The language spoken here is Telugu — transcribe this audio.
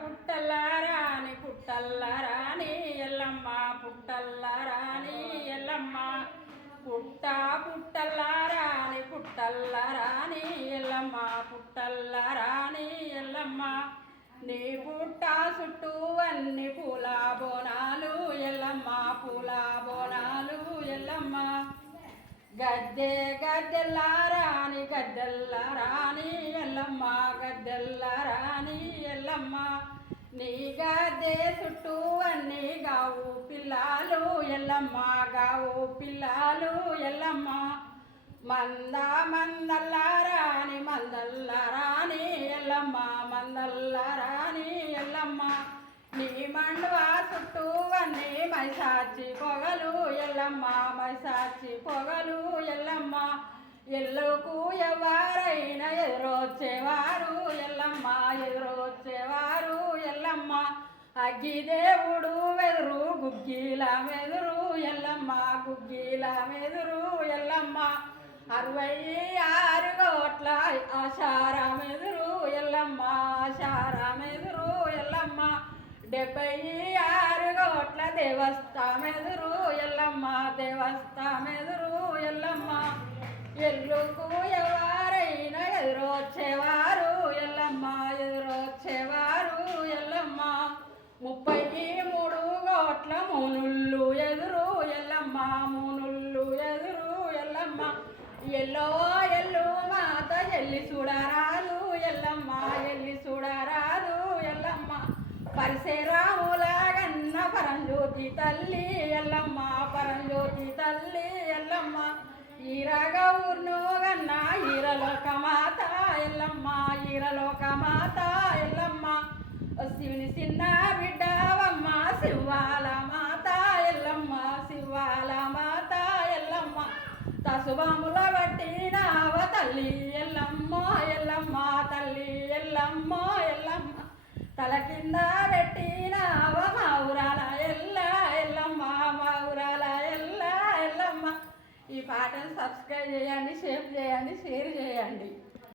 పుట్టల్లారాని పుట్టల్లారాని ఎల్లమ్మ పుట్టల్లారాని ఎల్లమ్మ పుట్టల్లారాని పుట్టల్లారాని ఎల్లమ్మ పుట్టల్లారాని ఎల్లమ్మ నీ పుట్ట చుట్టూ అన్ని పూల బోనాలు ఎల్లమ్మ పూల బోనాలు ఎల్లమ్మ గద్దెల్లారాని గద్దెల్లారాని ఎల్లమ్మ గద్దెల్లారాని ఎల్లమ్మ నీ గద్దె చుట్టూ అన్ని గావు పిల్లాలు ఎల్లమ్మ గావు పిల్లాలు ఎల్లమ్మ మందల్లారాని మందల్లారాని ఎల్లమ్మ మందల్లారాని ఎల్లమ్మ నీ మండువా చుట్టూ అన్ని మైసాచి పొగలు ఎల్లమ్మ మైసాచి పొగలు ఎల్లమ్మ ఎల్లుకు ఎవరైనా ఎదురొచ్చేవారు ఎల్లమ్మ ఎదురొచ్చేవారు ఎల్లమ్మ అగ్గిదేవుడు వెదురు గుగ్గిల మెదురు ఎల్లమ్మ గుగ్గిల మెదురు ఎల్లమ్మ 66 కోట్ల ఆశారమెదురు ఎల్లమ్మ ఆశారమెదురు ఎల్లమ్మ 76 కోట్ల దేవస్థామెదురు ఎల్లమ్మ దేవస్థామెదురు ఎల్లమ్మ ఎల్లుకు ఎవరైనా ఎదురొచ్చేవారు ఎల్లమ్మ ఎదురొచ్చేవారు ఎల్లమ్మ 33 కోట్ల మూనుళ్ళు ఎదురు ఎల్లమ్మ మూనుళ్ళు ఎదురు ఎల్లమ్మ ఎల్లో ఎల్లు మాత ఎల్లి చూడరాదు ఎల్లమ్మ ఎల్లి చూడరాదు ఎల్లమ్మ పరిశరాములాగన్న పరంజ్యోతి తల్లి ఎల్లమ్మ పరంజ్యోతి తల్లి ఎల్లమ్మ ఈరగౌర్ను గన్న ఈరలోకమాత ఎల్లమ్మ ఈరలోకమాత ఎల్లమ్మ శివుని చిన్న బిడ్డవమ్మ శివాల మాత ఎల్లమ్మ శివాల మాత ఎల్లమ్మ తసుబాముల పట్టినావ తల్లి ఎల్లమ్మ ఎల్లమ్మ తల్లి ఎల్లమ్మ ఎల్లమ్మ తల కింద పెట్టినావ మా ఊరాల ఎల్లమ్మ మా ఊరాల ఎల్లమ్మ ఈ పాటను సబ్స్క్రైబ్ చేయండి షేర్ చేయండి షేర్ చేయండి.